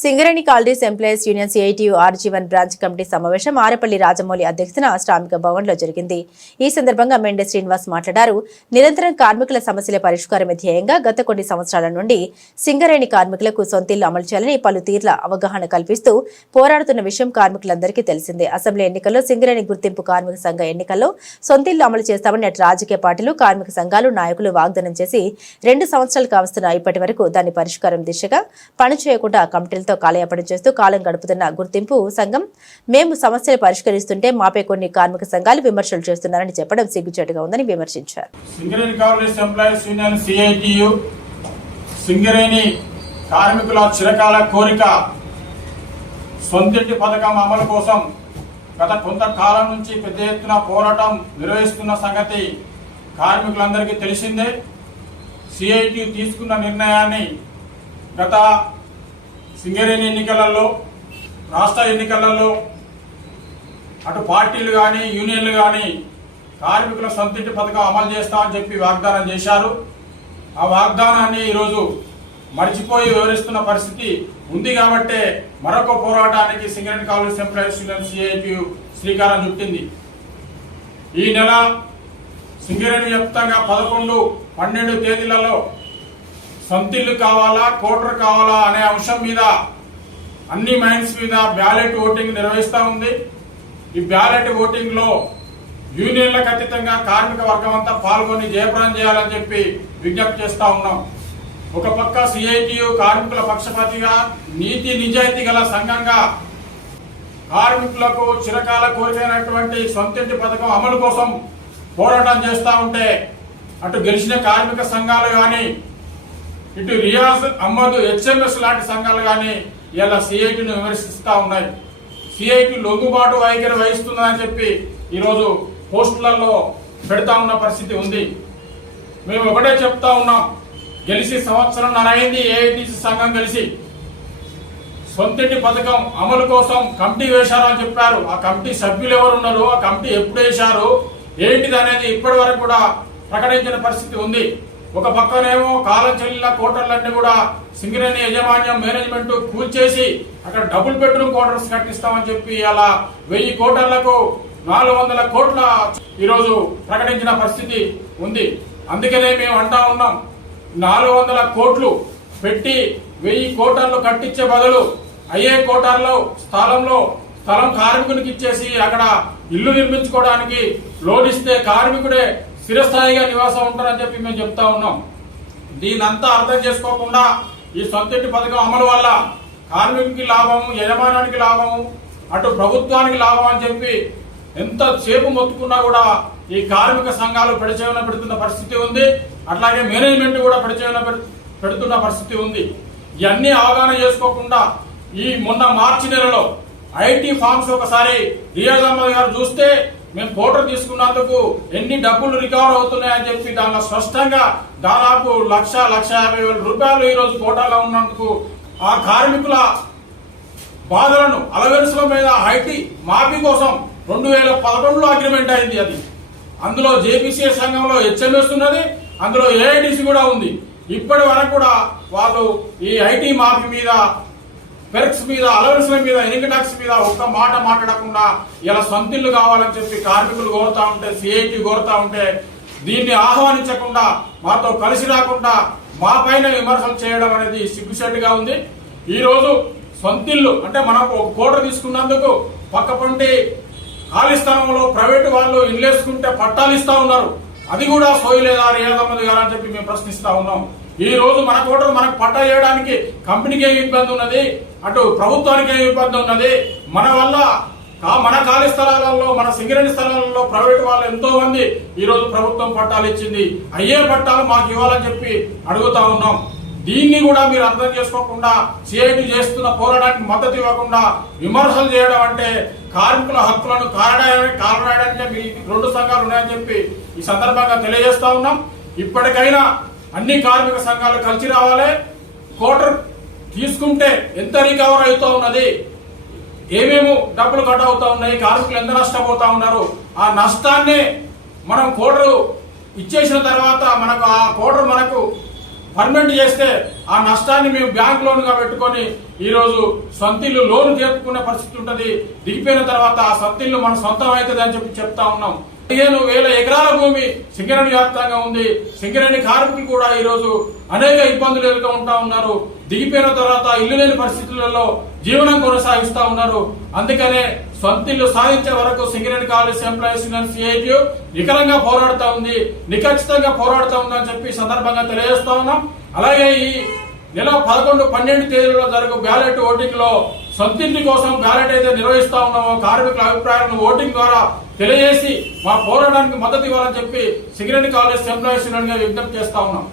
Singareni colonies employees union CITU R G one branch committee సమావేశం ఆరపల్లి రాజమౌళి అధ్యక్షతన శ్రామిక భవన్లో జరిగింది. ఈ సందర్భంగా మెండే శ్రీనివాస్ మాట్లాడారు. నిరంతరం కార్మికుల సమస్యల పరిష్కారమే ధ్యేయంగా గత కొన్ని సంవత్సరాల నుండి సింగరేణి కార్మికులకు సొంతిల్లు అమలు చేయాలని పలు తీర్ల అవగాహన కల్పిస్తూ పోరాడుతున్న విషయం కార్మికులందరికీ తెలిసిందే. అసెంబ్లీ ఎన్నికల్లో సింగరేణి గుర్తింపు కార్మిక సంఘ ఎన్నికల్లో సొంతిల్లు అమలు చేస్తామని అటు రాజకీయ పార్టీలు కార్మిక సంఘాలు నాయకులు వాగ్దానం చేసి రెండు సంవత్సరాలు కావస్తున్న ఇప్పటి వరకు దాని పరిష్కారం దిశగా పనిచేయకుండా కమిటీలతో కమిటీలతో కాలయాపన చేస్తూ కాలం గడుపుతున్న గుర్తింపు సంఘం మేము సమస్యలు పరిష్కరిస్తుంటే మాపై కొన్ని కార్మిక సంఘాలు విమర్శలు చేస్తున్నారని చెప్పడం సిగ్గుచేటుగా ఉందని విమర్శించారు. సింగరేణి కార్మికుల చిరకాల కోరిక సొంతింటి పథకం అమలు కోసం గత కొంతకాలం నుంచి పెద్ద ఎత్తున పోరాటం నిర్వహిస్తున్న సంగతి కార్మికులందరికీ తెలిసిందే. సిఐటి తీసుకున్న నిర్ణయాన్ని గత సింగరేణి ఎన్నికలలో రాష్ట్ర ఎన్నికలలో అటు పార్టీలు కానీ యూనియన్లు కానీ కార్మికుల సొంతింటి పథకం అమలు చేస్తామని చెప్పి వాగ్దానం చేశారు. ఆ వాగ్దానాన్ని ఈరోజు మర్చిపోయి వివరిస్తున్న పరిస్థితి ఉంది కాబట్టే మరొక పోరాటానికి Singareni college employees union CITU శ్రీకారం చుట్టింది. ఈ నెల సింగరేణి వ్యాప్తంగా పదకొండు పన్నెండు తేదీలలో సొంతిల్లు కావాలా కోటర్ కావాలా అనే అంశం మీద అన్ని మైండ్స్ మీద బ్యాలెట్ ఓటింగ్ నిర్వహిస్తూ ఉంది. ఈ బ్యాలెట్ ఓటింగ్లో యూనియన్లకు అతీతంగా కార్మిక వర్గం అంతా పాల్గొని జయప్రదం చేయాలని చెప్పి విజ్ఞప్తి చేస్తా ఉన్నాం. ఒక పక్క సిఐటియు కార్మికుల పక్షపాతిగా నీతి నిజాయితీ గల సంఘంగా కార్మికులకు చిరకాల కోరికైనటువంటి సొంతింటి పథకం అమలు కోసం పోరాటం చేస్తూ ఉంటే అటు గెలిచిన కార్మిక సంఘాలు కానీ ఇటు రియాజ్ అహ్మద్ హెచ్ఎంఎస్ లాంటి సంఘాలు కానీ ఇలా సిఐటిని విమర్శిస్తా ఉన్నాయి. సిఐటి లొంగుబాటు వైఖరి వహిస్తుందని చెప్పి ఈరోజు పోస్టులలో పెడతా ఉన్న పరిస్థితి ఉంది. మేము ఒకటే చెప్తా ఉన్నాం. గెలిచి సంవత్సరం నరైంది ఏఐటిసి సంఘం కలిసి సొంతింటి పథకం అమలు కోసం కమిటీ వేశారని చెప్పారు. ఆ కమిటీ సభ్యులు ఎవరు ఉన్నారు? ఆ కమిటీ ఎప్పుడు వేశారు? ఏంటిది అనేది ఇప్పటి వరకు కూడా ప్రకటించిన పరిస్థితి ఉంది. ఒక పక్కనేమో కాలం చెల్లిన కోటర్లన్నీ కూడా సింగరేణి యజమాన్యం మేనేజ్మెంట్ కూల్చేసి అక్కడ డబుల్ బెడ్రూమ్ క్వార్టర్స్ కట్టిస్తామని చెప్పి అలా వెయ్యి కోటర్లకు నాలుగు వందల కోట్ల ఈరోజు ప్రకటించిన పరిస్థితి ఉంది. అందుకనే మేము అంటా ఉన్నాం నాలుగు వందల కోట్లు పెట్టి వెయ్యి కోటర్లు కట్టించే బదులు అయ్యే కోటర్లో స్థలంలో స్థలం కార్మికునికి ఇచ్చేసి అక్కడ ఇల్లు నిర్మించుకోవడానికి లోన్ ఇస్తే కార్మికుడే స్థిరస్థాయిగా నివాసం ఉంటారని చెప్పి మేము చెప్తా ఉన్నాం. దీనంతా అర్థం చేసుకోకుండా ఈ సొంతటి పథకం అమలు వల్ల కార్మికునికి లాభం యజమానానికి లాభం అటు ప్రభుత్వానికి లాభం అని చెప్పి ఎంతసేపు మొత్తుకున్నా కూడా ఈ కార్మిక సంఘాలు పెడచేవన పెడుతున్న పరిస్థితి ఉంది. అట్లాగే మేనేజ్మెంట్ కూడా పెడచేవన పెడుతున్న పరిస్థితి ఉంది. ఇవన్నీ అవగాహన చేసుకోకుండా ఈ మొన్న మార్చి నెలలో ఐటీ ఫార్మ్స్ ఒకసారి రియాజ్ అహ్మద్ గారు చూస్తే మేము కోటర్ తీసుకున్నందుకు ఎన్ని డబ్బులు రికవర్ అవుతున్నాయని చెప్పి దానిలో స్పష్టంగా దాదాపు లక్ష లక్ష యాభై వేల రూపాయలు ఈరోజు రోజు కోటాలో ఉన్నందుకు ఆ కార్మికుల బాధలను అలవెరుసుల మీద ఐటీ మాఫీ కోసం రెండు వేల పదకొండులో అగ్రిమెంట్ అయింది అది. అందులో జేపీసీ సంఘంలో హెచ్ఎంఎస్ ఉన్నది అందులో ఏఐటీసీ కూడా ఉంది. ఇప్పటి వరకు కూడా వాళ్ళు ఈ ఐటీ మాఫీ మీద పెర్క్స్ మీద అలవెన్స్ల మీద ఇన్కమ్ ట్యాక్స్ మీద ఒక్క మాట మాట్లాడకుండా ఇలా సొంతిల్లు కావాలని చెప్పి కార్మికులు కోరుతా ఉంటే సిఐటి కోరుతా ఉంటే దీన్ని ఆహ్వానించకుండా మాతో కలిసి రాకుండా మా పైన విమర్శలు చేయడం అనేది సిగ్గుసెట్టుగా ఉంది. ఈ రోజు సొంతిల్లు అంటే మనం ఒక కోట తీసుకున్నందుకు పక్క పంటి ఖాళీ స్థలంలో ప్రైవేట్ వాళ్ళు ఇల్లేసుకుంటే పట్టాలు ఇస్తా ఉన్నారు. అది కూడా సోయలేదా రియాదమ్మది గారు అని చెప్పి మేము ప్రశ్నిస్తా ఉన్నాం. ఈ రోజు మన కోటలు మనకు పట్ట చేయడానికి కంపెనీకి ఏం ఇబ్బంది ఉన్నది? అటు ప్రభుత్వానికి ఏం ఇబ్బంది ఉన్నది? మన వల్ల మన ఖాళీ స్థలాలలో మన సింగరేణి స్థలాలలో ప్రైవేట్ వాళ్ళు ఎంతో మంది ఈ రోజు ప్రభుత్వం పట్టాలు ఇచ్చింది. అయ్యే పట్టాలు మాకు ఇవ్వాలని చెప్పి అడుగుతా ఉన్నాం. దీన్ని కూడా మీరు అర్థం చేసుకోకుండా సిఐటి చేస్తున్న పోరాటానికి మద్దతు ఇవ్వకుండా విమర్శలు చేయడం అంటే కార్మికుల హక్కులను కారడానికి కారణాయడానికి మీ రెండు సంఘాలు ఉన్నాయని చెప్పి ఈ సందర్భంగా తెలియజేస్తా ఉన్నాం. ఇప్పటికైనా అన్ని కార్మిక సంఘాలు కలిసి రావాలి. కోటర్ తీసుకుంటే ఎంత రికవర్ అవుతా ఉన్నది? ఏమేమో డబ్బులు కట్ అవుతా ఉన్నాయి? కార్మికులు ఎంత నష్టపోతా ఉన్నారు? ఆ నష్టాన్ని మనం కోటరు ఇచ్చేసిన తర్వాత మనకు ఆ కోటరు మనకు పర్మనెంట్ చేస్తే ఆ నష్టాన్ని మేము బ్యాంక్ లోన్గా పెట్టుకొని ఈరోజు సొంతిల్లు సొంత ఇల్లు లోన్ తీర్చుకునే పరిస్థితి ఉంటుంది. దిగిపోయిన తర్వాత ఆ సొంత ఇల్లు మన సొంతం అవుతుంది అని చెప్పి చెప్తా ఉన్నాం. పదిహేను వేల ఎకరాల భూమి సింగరేణి వ్యాప్తంగా ఉంది. సింగరేణి కార్మికులు కూడా ఈరోజు అనేక ఇబ్బందులు ఎదుర్కొంటా ఉన్నారు. దిగిపోయిన తర్వాత ఇల్లు లేని పరిస్థితులలో జీవనం కొనసాగిస్తా ఉన్నారు. అందుకనే సొంత ఇల్లు సాధించే వరకు Singareni college employees union CITU నికరంగా పోరాడుతా ఉంది. నిఖచ్చితంగా పోరాడుతా ఉందని చెప్పి సందర్భంగా తెలియజేస్తా ఉన్నాం. అలాగే ఈ నెల పదకొండు పన్నెండు తేదీలో జరుగు బ్యాలెట్ ఓటింగ్లో సొంతింటి కోసం బ్యాలెట్ అయితే నిర్వహిస్తా ఉన్నామో కార్మికుల అభిప్రాయాలను ఓటింగ్ ద్వారా తెలియజేసి మా పోరాటానికి మద్దతు ఇవ్వాలని చెప్పి సింగరేణి కాలేజ్ ఎంప్లాయీస్ యూనియన్గా విజ్ఞప్తి చేస్తా ఉన్నాం.